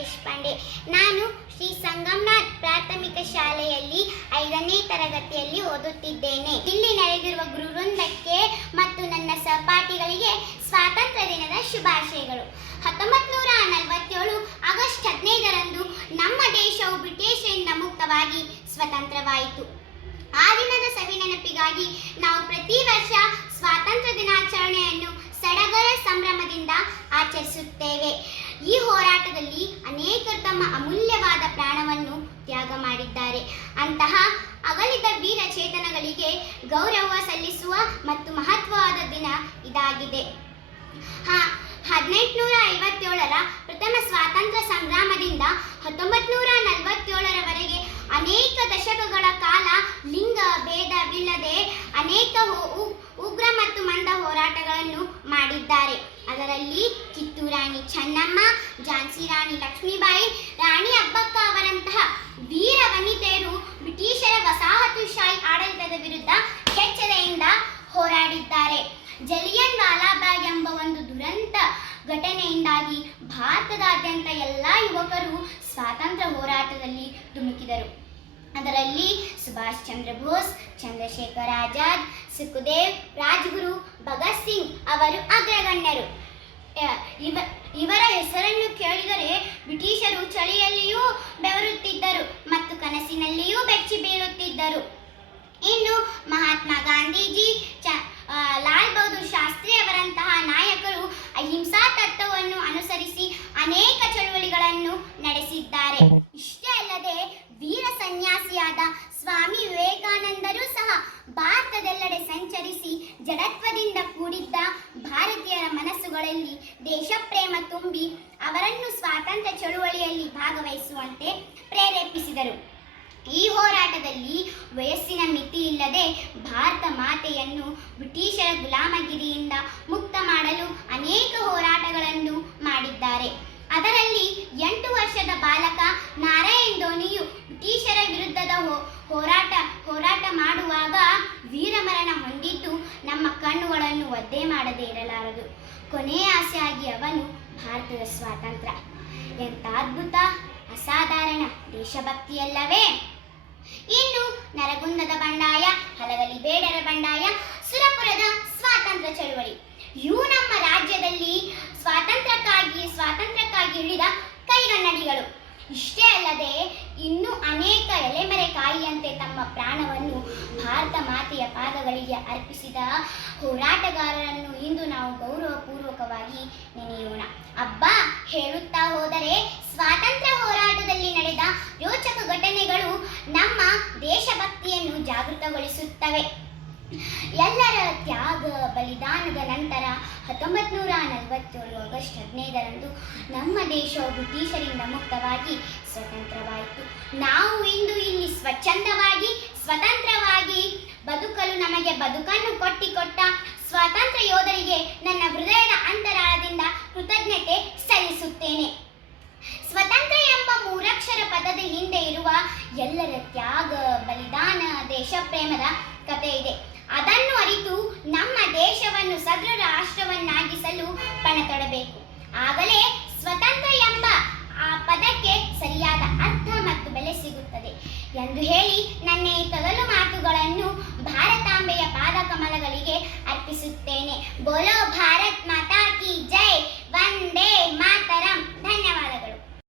ದೇಶಪಾಂಡೆ ನಾನು ಶ್ರೀ ಸಂಗಮನಾಥ್ ಪ್ರಾಥಮಿಕ ಶಾಲೆಯಲ್ಲಿ ಐದನೇ ತರಗತಿಯಲ್ಲಿ ಓದುತ್ತಿದ್ದೇನೆ. ಇಲ್ಲಿ ನಡೆದಿರುವ ಗುರುವೃಂದಕ್ಕೆ ಮತ್ತು ನನ್ನ ಸಹಪಾಠಿಗಳಿಗೆ ಸ್ವಾತಂತ್ರ್ಯ ದಿನದ ಶುಭಾಶಯಗಳು. ಹತ್ತೊಂಬತ್ತು ನೂರ ನಲವತ್ತೇಳು ಆಗಸ್ಟ್ ಹದಿನೈದರಂದು ನಮ್ಮ ದೇಶವು ಬ್ರಿಟಿಷರಿಂದ ಮುಕ್ತವಾಗಿ ಸ್ವತಂತ್ರವಾಯಿತು. ಆ ದಿನದ ಸವಿ ನೆನಪಿಗಾಗಿ ನಾವು ಪ್ರತಿ ವರ್ಷ ಸ್ವಾತಂತ್ರ್ಯ ದಿನಾಚರಣೆಯನ್ನು ಸಡಗರ ಸಂಭ್ರಮದಿಂದ ಆಚರಿಸುತ್ತೇವೆ. ತಮ್ಮ ಅಮೂಲ್ಯವಾದ ಪ್ರಾಣವನ್ನು ತ್ಯಾಗ ಮಾಡಿದ್ದಾರೆ. ಅಂತಹ ಅಗಲಿದ ವೀರ ಚೇತನಗಳಿಗೆ ಗೌರವ ಸಲ್ಲಿಸುವ ಮತ್ತು ಮಹತ್ವವಾದ ದಿನ ಇದಾಗಿದೆ. ಹದಿನೆಂಟುನೂರ ಐವತ್ತೇಳರ ಪ್ರಥಮ ಸ್ವಾತಂತ್ರ್ಯ ಸಂಗ್ರಾಮದಿಂದ ಹತ್ತೊಂಬತ್ತು ನೂರ ನಲವತ್ತೇಳರವರೆಗೆ ಅನೇಕ ದಶಕಗಳ ಕಾಲ ಲಿಂಗ ಭೇದವಿಲ್ಲದೆ ಅನೇಕ ಉಗ್ರ ಮತ್ತು ಮಂದ ಹೋರಾಟಗಳನ್ನು ಮಾಡಿದ್ದಾರೆ. ಅದರಲ್ಲಿ ಕಿತ್ತೂರು ರಾಣಿ ಹೋರಾಡಿದ್ದಾರೆ ಜಲಿಯನ್ ವಾಲಾಬಾಗ್ ಎಂಬ ಒಂದು ದುರಂತ ಘಟನೆಯಿಂದಾಗಿ ಭಾರತದಾದ್ಯಂತ ಎಲ್ಲ ಯುವಕರು ಸ್ವಾತಂತ್ರ್ಯ ಹೋರಾಟದಲ್ಲಿ ಧುಮುಕಿದರು. ಅದರಲ್ಲಿ ಸುಭಾಷ್ ಚಂದ್ರ ಬೋಸ್, ಚಂದ್ರಶೇಖರ್ ಆಜಾದ್, ಸುಖದೇವ್, ರಾಜ್ಗುರು ಭಗತ್ ಸಿಂಗ್ ಅವರು ಅಗ್ರಗಣ್ಯರು. ಇವ, ಇವರ ಹೆಸರನ್ನು ಕೇಳಿದರೆ ನಡೆಸಿದ್ದಾರೆ ಇಷ್ಟೇ ಅಲ್ಲದೆ ವೀರ ಸನ್ಯಾಸಿಯಾದ ಸ್ವಾಮಿ ವಿವೇಕಾನಂದರು ಸಹ ಭಾರತದೆಲ್ಲೆಡೆ ಸಂಚರಿಸಿ ಜಡತ್ವದಿಂದ ಕೂಡಿದ್ದ ಭಾರತೀಯರ ಮನಸ್ಸುಗಳಲ್ಲಿ ದೇಶಪ್ರೇಮ ತುಂಬಿ ಅವರನ್ನು ಸ್ವಾತಂತ್ರ್ಯ ಚಳುವಳಿಯಲ್ಲಿ ಭಾಗವಹಿಸುವಂತೆ ಪ್ರೇರೇಪಿಸಿದರು. ಈ ಹೋರಾಟದಲ್ಲಿ ವಯಸ್ಸಿನ ಮಿತಿ ಇಲ್ಲದೆ ಭಾರತ ಮಾತೆಯನ್ನು ಬ್ರಿಟಿಷರ ಗುಲಾಮಗಿರಿಯಿಂದ ಮುಕ್ತ ಮಾಡಲು ಅನೇಕ ಹೋರಾಟಗಳನ್ನು ಮಾಡಿದ್ದಾರೆ. ಅದರಲ್ಲಿ ನಮ್ಮ ಕಣ್ಣುಗಳನ್ನು ಒದ್ದೆ ಮಾಡದೇ ಇರಲಾರದು. ಕೊನೆಯ ಆಸೆಯಾಗಿ ಅವನು ಭಾರತದ ಸ್ವಾತಂತ್ರ್ಯ ಎಂಥ ಅದ್ಭುತ, ಅಸಾಧಾರಣ ದೇಶಭಕ್ತಿಯಲ್ಲವೇ. ಇನ್ನು ನರಗುಂದದ ಬಂಡಾಯ, ಹಲಗಲಿ ಬೇಡರ ಬಂಡಾಯ ಸುರಪುರದ ಸ್ವಾತಂತ್ರ್ಯ ಚಳವಳಿ ಇವು ನಮ್ಮ ರಾಜ್ಯದಲ್ಲಿ ಸ್ವಾತಂತ್ರ್ಯಕ್ಕಾಗಿ ಸ್ವಾತಂತ್ರ್ಯಕ್ಕಾಗಿ ಹಿಡಿದ ಕೈಗನ್ನಡಿಗಳು ಇಷ್ಟೇ ಅಲ್ಲದೆ ಇನ್ನೂ ಅನೇಕ ಎಲೆಮರೆ ಕಾಯಿಯಂತೆ ತಮ್ಮ ಪ್ರಾಣವನ್ನು ಭಾರತ ಪಾದಗಳಿಗೆ ಅರ್ಪಿಸಿದ ಹೋರಾಟಗಾರರನ್ನು ಇಂದು ನಾವು ಗೌರವಪೂರ್ವಕವಾಗಿ ನೆನೆಯೋಣ. ಅಬ್ಬ, ಹೇಳುತ್ತಾ ಹೋದರೆ ಸ್ವಾತಂತ್ರ್ಯ ಹೋರಾಟದಲ್ಲಿ ನಡೆದ ರೋಚಕ ಘಟನೆಗಳು ನಮ್ಮ ದೇಶಭಕ್ತಿಯನ್ನು ಜಾಗೃತಗೊಳಿಸುತ್ತವೆ. ಎಲ್ಲರ ತ್ಯಾಗ ಬಲಿದಾನದ ನಂತರ ಹತ್ತೊಂಬತ್ತು ನೂರ ನಲವತ್ತೇಳು ಆಗಸ್ಟ್ ಹದಿನೈದರಂದು ನಮ್ಮ ದೇಶವು ಬ್ರಿಟಿಷರಿಂದ ಮುಕ್ತವಾಗಿ ಸ್ವತಂತ್ರವಾಯಿತು. ನಾವು ಇಂದು ಇಲ್ಲಿ ಸ್ವಚ್ಛಂದವಾಗಿ, ಸ್ವತಂತ್ರವಾಗಿ ಬದುಕಲು ನಮಗೆ ಬದುಕನ್ನು ಕೊಟ್ಟಿಕೊಟ್ಟ ಸ್ವಾತಂತ್ರ್ಯ ಯೋಧರಿಗೆ ನನ್ನ ಹೃದಯದ ಅಂತರಾಳದಿಂದ ಕೃತಜ್ಞತೆ ಸಲ್ಲಿಸುತ್ತೇನೆ. ಸ್ವತಂತ್ರ ಎಂಬ ಮೂರಕ್ಷರ ಪದದ ಹಿಂದೆ ಇರುವ ಎಲ್ಲರ ತ್ಯಾಗ, ಬಲಿದಾನ ದೇಶ ಪ್ರೇಮದ ಕಥೆ ಇದೆ. ಅದನ್ನು ಅರಿತು ನಮ್ಮ ದೇಶವನ್ನು ಸದೃಢ ರಾಷ್ಟ್ರವನ್ನಾಗಿಸಲು ಪಣತೊಡಬೇಕು. ಆಗಲೇ ಸ್ವತಂತ್ರ ಎಂಬ ಆ ಪದಕ್ಕೆ ಸರಿಯಾದ ಅರ್ಥ ಮತ್ತು ಬೆಲೆ ಸಿಗುತ್ತದೆ. ಎಂದು ಹೇಳಿ ನನ್ನ ಈ ತೊದಲು ಮಾತುಗಳನ್ನು ಭಾರತಾಂಬೆಯ ಪಾದಕಮಲಗಳ